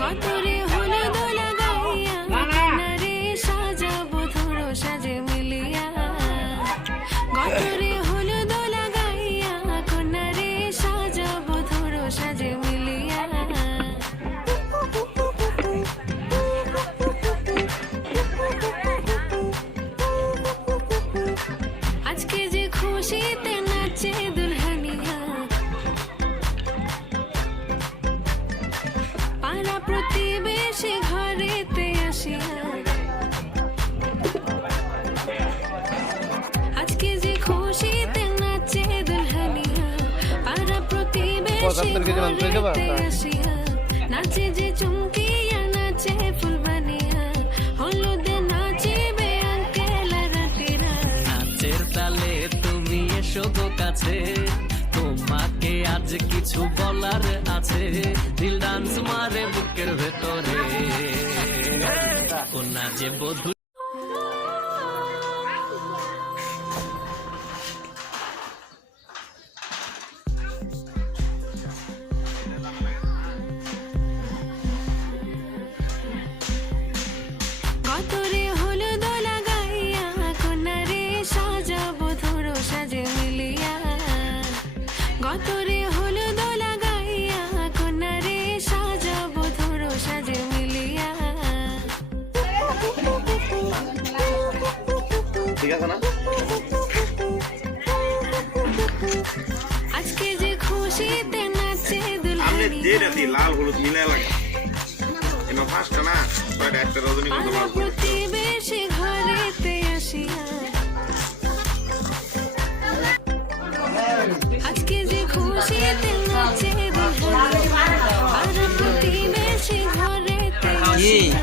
গতরে হলো দোলা গাইয়া কন্যারে সাজাবো ধরো সাজে মিলিয়া গতরে হলো দোলা গাইয়া কন্যারে সাজাবো ধরো সাজে মিলিয়া আজকে যে খুশিতে নাচে দুলহানিয়া পাড়া প্রতিবেশী ঘরেতে আসিয়া আজকে যে খুশিতে নাচে দুলহানিয়া পাড়া প্রতিবেশী ঘরেতে আসিয়া নাচে যে চুমকিয়া নাচে ফুলবানিয়া হলুদে নাচিবে আঙ্কেল রাতিরা নাচের তালে তুমি এসো গো কাছে তোমাকে আজ কিছু বলার আছে দিল ডান্স মারে বুকের ভেতরে কোনা যে বধু গতরে হলো দোলা গাইয়া কন্যারে সাজাবো ধরো সাজে মিলিয়া গতরে হলো দোলা গাইয়া কন্যারে সাজাবো ধরো সাজে মিলিয়া ঠিক আছে না আজকে যে খুশিতে নাচে আপনি দুলহানিয়া যেটা দিয়ে লাল হলুদ মিলে লাগে এমন পাঁচটা না ছয়টা একটা রজনীগন্ধা পাড়া লাল করে প্রতিবেশী ঘরেতে আসিয়া আজকে যে খুশিতে নাচে দুলহানিয়া পাড়া প্রতিবেশী ঘরেতে আসিয়া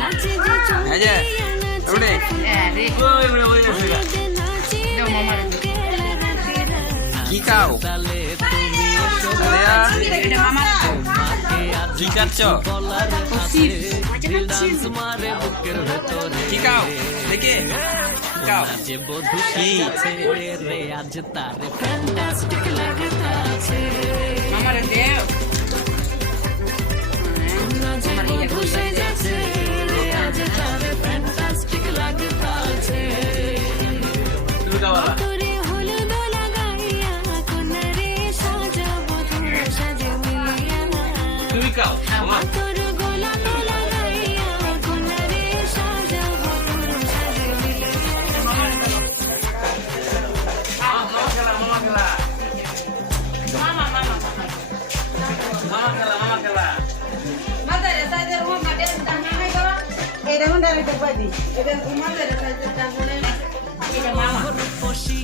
নাচে যে চুমকিয়া নাচে হলুদে নাচিবে আঙ্কেল রাতিরা কি খাও তালে তুমি এসো গো তোমাকে আজ কি খাচ্ছ বলার আছে দিল ডান্স মারে বুকের ভেতরে কি খাও দেখে খাও যে বধু সাজাছে রে আজ তারে ফ্যান্টাস্টিক লাগতা আছে আমার দেও না যে বধূ সেজেছে রে আজ তারে ফ্যান্টাস্টিক লাগতা আছে গতরে হলো দোলা গাইয়া কন্যারে সাজাবো ধরো সাজে মিলিয়া তুমি খাও গতর গোলা দোলা গাইয়া কন্যারে সাজাবো ধরো সাজে মিলিয়া মাদারে সাইদের রুম মাদের টাকা নাই করো এই দেখুন ডাইরেক্ট বাদি এটা মাদারে সাইদের টাকা নাই এটা মামা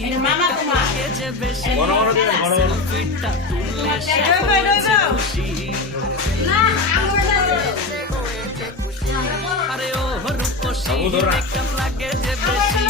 এটা মামা তোমার যে বেশি বড় বড় দিবেন বড় বড় পিঠটা তুললে খুশি না আমরা আরে ও রূপসী মেকআপ লাগে যে বেশি